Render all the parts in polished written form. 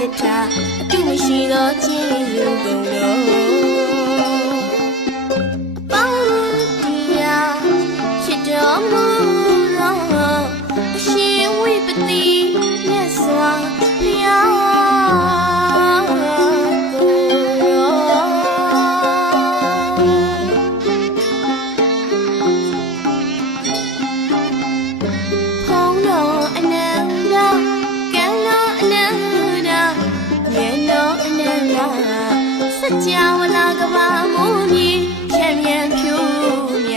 သက်တာအတူမရှိသောခြင်းယူကုန်တော့ပေါင်းတရားဖြစ်တော်မူသောအရှင်ဝိပတိမြတ်စွာဘုရားကြာဝလာကဘာမူကြီးချမ်းမြန်ဖြူမြ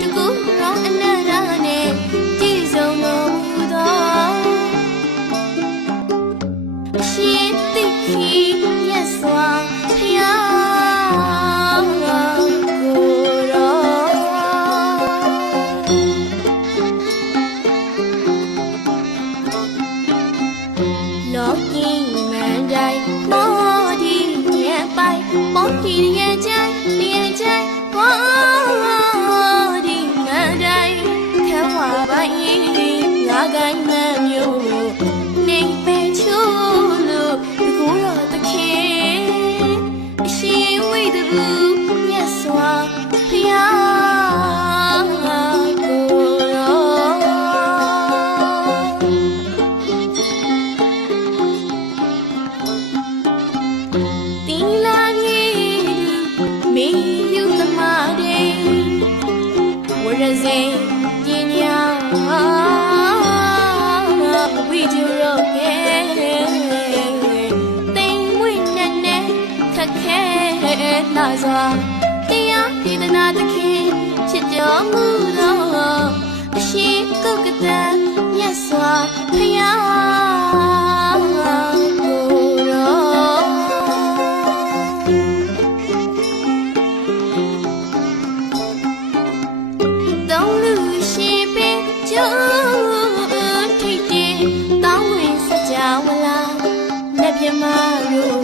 တကူရောအနန္တနဲ့ကြည်စုံတော်မူသောရှင်တိခိမြတ်စွာဘုရားကိုတော်လောကီမန္တိုင်မောမောတီရဲ့ใจဘောဒီမတိုင်းခဲဝါပိုင်းငါကိုင်းမမျိုးနေပဲချိုးလို့ဒီကိုယ်တော်သခင်အရှင်ဝိတ္တဘူမြတ်စွာဘုရားကိုတင်လာမေယူသမတေဝရစေပညာဝိဂျူရောကေတိမ်မွေ့နဲ့နဲ့ခက်ခဲလာစွာတရားဒေသနာသခင်ဖြစ်တော်မူသောအရှင်ကုက္ကတမြတ်စွာဘုရားပြမလို့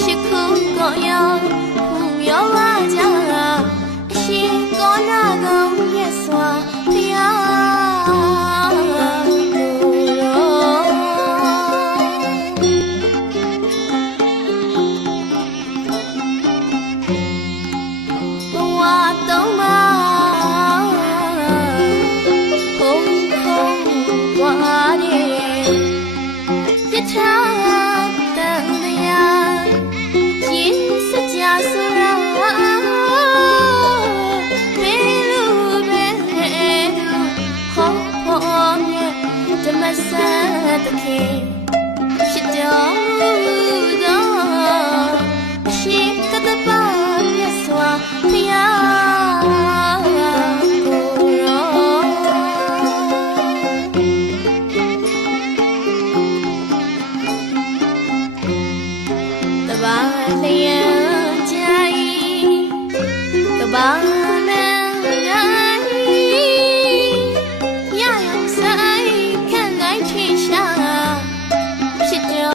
ရှိခုကောရောဖူရောပါကြအရှင်ကောနာကောင်မြတ်စွာဘုရားကိုရောဘဝသုံးပါဖုံဖုံဝါရဲပြထားဓမ္မစတခေဖြစ်တော်မူ